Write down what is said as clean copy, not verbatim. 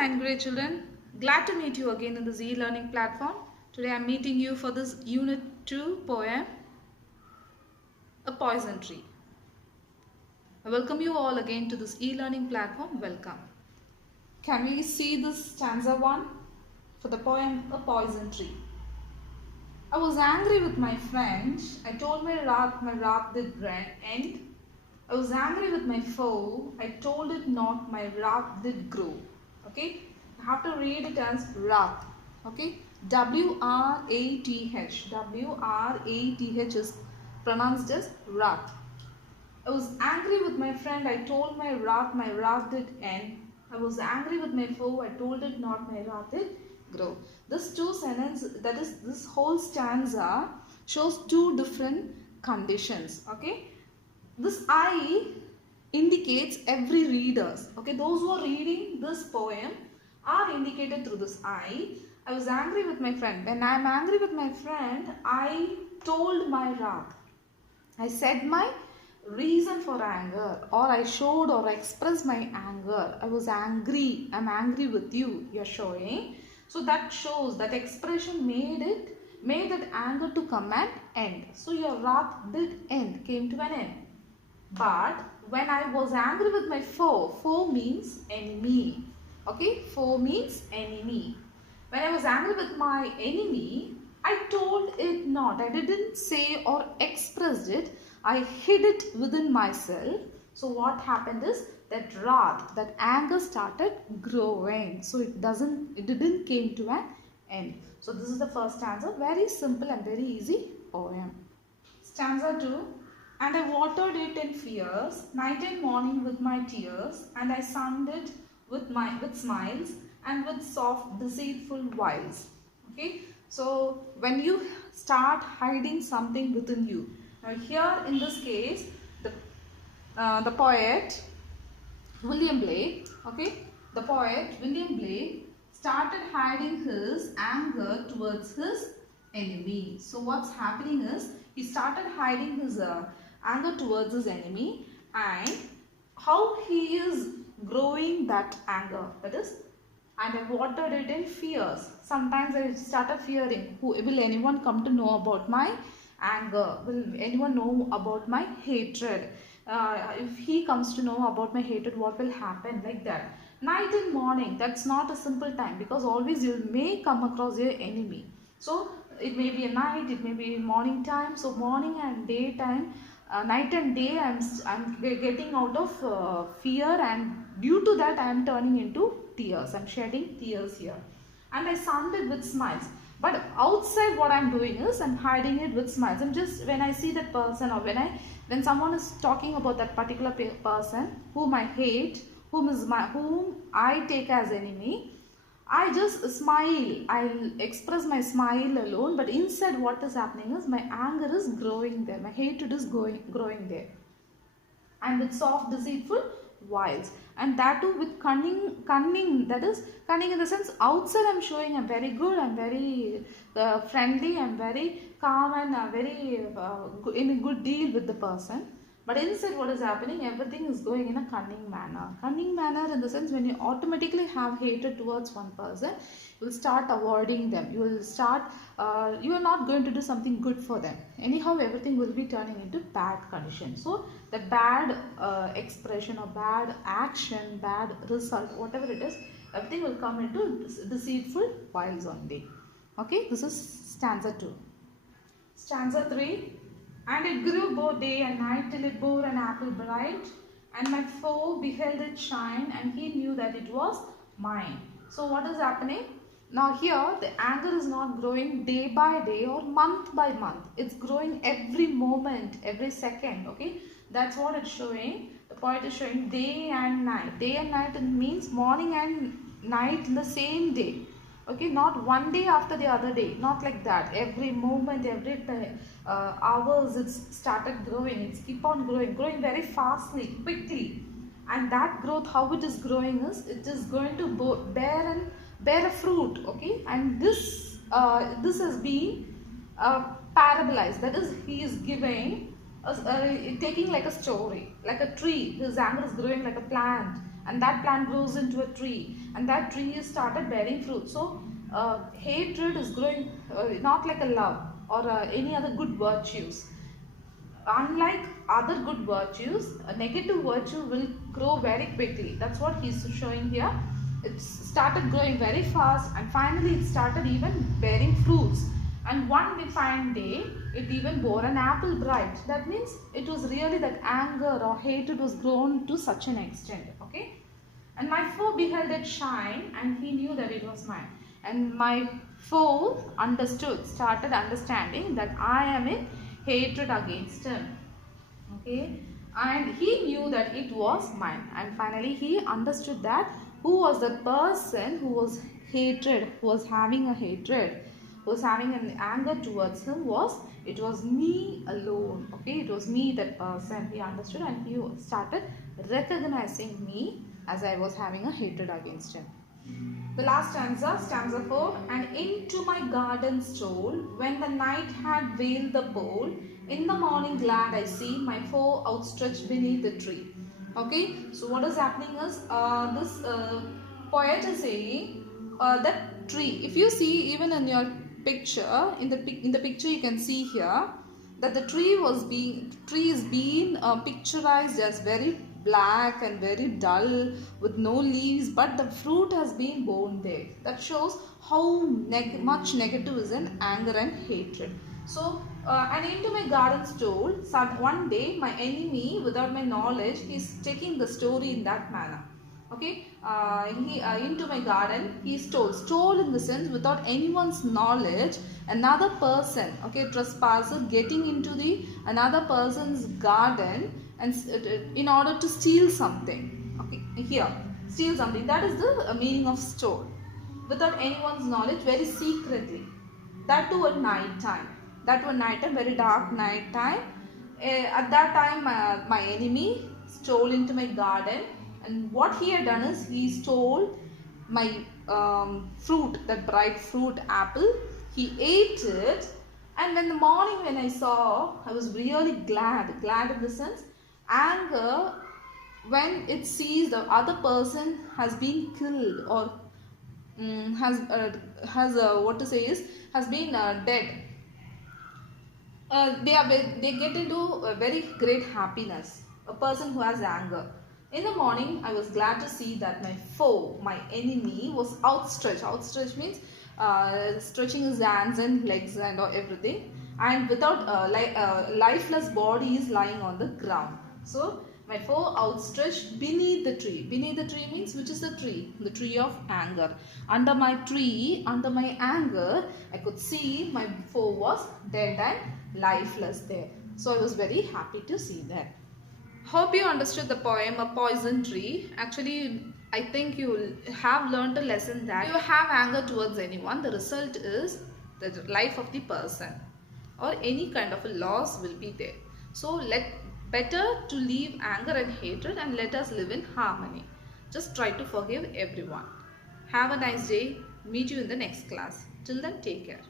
ninth grade children. Glad to meet you again in this e-learning platform. Today I am meeting you for this Unit 2 poem, A Poison Tree. I welcome you all again to this e-learning platform. Welcome. Can we see this stanza 1 for the poem, A Poison Tree? I was angry with my friend. I told my wrath did end. I was angry with my foe. I told it not, my wrath did grow. Okay, you have to read it as wrath. Okay, W-R-A-T-H. W-R-A-T-H is pronounced as wrath. I was angry with my friend. I told my wrath did end. I was angry with my foe. I told it not, my wrath did grow. This two sentences, that is, this whole stanza shows two different conditions. Okay. This I indicates every readers. Okay, those who are reading this poem are indicated through this I. I was angry with my friend. When I am angry with my friend, I told my wrath. I said my reason for anger, or I showed or expressed my anger. I was angry. I'm angry with you. You're showing. So that shows, that expression made that anger to come and end. So your wrath did end, came to an end. But when I was angry with my foe means enemy. Okay, foe means enemy. When I was angry with my enemy, I told it not. I didn't say or expressed it. I hid it within myself. So what happened is that wrath, that anger started growing. So it didn't came to an end. So this is the first stanza. Very simple and very easy poem. Stanza 2. And I watered it in fears, night and morning with my tears, and I sunned it with smiles and with soft deceitful wiles. Okay, so when you start hiding something within you, now here in this case, the poet William Blake, okay, the poet William Blake started hiding his anger towards his enemy. So what's happening is he started hiding his anger towards his enemy, and how he is growing that anger, that is, and I watered it in fears. Sometimes I started fearing, will anyone come to know about my anger? Will anyone know about my hatred? If he comes to know about my hatred, what will happen? Like that. Night and morning, that's not a simple time, because always you may come across your enemy. So it may be a night, it may be morning time. So morning and daytime, night and day, I'm getting out of fear, and due to that I am turning into tears. I'm shedding tears here, and I sunned it with smiles. But outside, what I'm doing is I'm hiding it with smiles. I'm just, when I see that person, or when someone is talking about that particular person whom I hate, whom I take as enemy, I just smile. I'll express my smile alone, but inside what is happening is my anger is growing there. My hatred is growing there. And with soft, deceitful wiles. And that too with cunning, that is, cunning in the sense, outside I'm showing I'm very good, I'm very friendly, I'm very calm, and very in a good deal with the person. But inside what is happening, everything is going in a cunning manner. Cunning manner in the sense, when you automatically have hatred towards one person, you will start avoiding them. You will start, you are not going to do something good for them. Anyhow, everything will be turning into bad condition. So the bad expression or bad action, bad result, whatever it is, everything will come into deceitful wiles only. Okay, this is stanza 2. Stanza 3. And it grew both day and night till it bore an apple bright, and my foe beheld it shine, and he knew that it was mine. So what is happening? Now here the anger is not growing day by day or month by month. It's growing every moment, every second. Okay, that's what it's showing. The poet is showing day and night. Day and night means morning and night in the same day. Okay, not one day after the other day, not like that. Every moment, every hours, it's started growing. It's keep on growing very fastly, quickly. And that growth, how it is growing is, it is going to bear a fruit. Okay, and this has been parabolized. That is, he is giving, taking like a story, like a tree. His anger is growing like a plant, and that plant grows into a tree, and that tree started bearing fruit. So hatred is growing not like a love or any other good virtues. Unlike other good virtues, a negative virtue will grow very quickly. That's what he's showing here. It started growing very fast, and finally it started even bearing fruits. And one fine day, it even bore an apple bright. That means it was really that anger or hatred was grown to such an extent. Okay. And my foe beheld it shine, and he knew that it was mine. And my foe started understanding that I am in hatred against him. Okay. And he knew that it was mine. And finally he understood that who was the person who was hatred, who was having a hatred, who was having an anger towards him, it was me alone. Okay, it was me, that person. He understood, and he started recognizing me as I was having a hatred against him. The last stanza, stanza 4. And into my garden stole, when the night had veiled the pole. In the morning glad I see my foe outstretched beneath the tree. Okay, so what is happening is this poet is saying that tree. If you see even in your picture, in the picture you can see here that the tree is being picturized as very black and very dull with no leaves, but the fruit has been borne there. That shows how much negative is in anger and hatred. So and into my garden stole, one day my enemy, without my knowledge, he is taking the story in that manner. Okay, into my garden he stole in the sense without anyone's knowledge, another person, okay, trespasser getting into the another person's garden and in order to steal something. Okay, here steal something, that is the meaning of stole, without anyone's knowledge, very secretly, that too at night time. That one night time, very dark night time. At that time my enemy stole into my garden, and what he had done is he stole my fruit, that bright fruit apple. He ate it, and in the morning when I saw, I was really glad in the sense anger, when it sees the other person has been killed or has been dead. They get into a very great happiness. A person who has anger. In the morning, I was glad to see that my foe, my enemy, was outstretched. Outstretched means stretching his hands and legs and everything, and without lifeless body is lying on the ground. So my foe outstretched beneath the tree. Beneath the tree means, which is the tree? The tree of anger. Under my tree, under my anger, I could see my foe was dead and lifeless there. So I was very happy to see that. Hope you understood the poem A Poison Tree. Actually, I think you have learned a lesson that if you have anger towards anyone, the result is the life of the person or any kind of a loss will be there. So better to leave anger and hatred and let us live in harmony. Just try to forgive everyone. Have a nice day. Meet you in the next class. Till then, take care.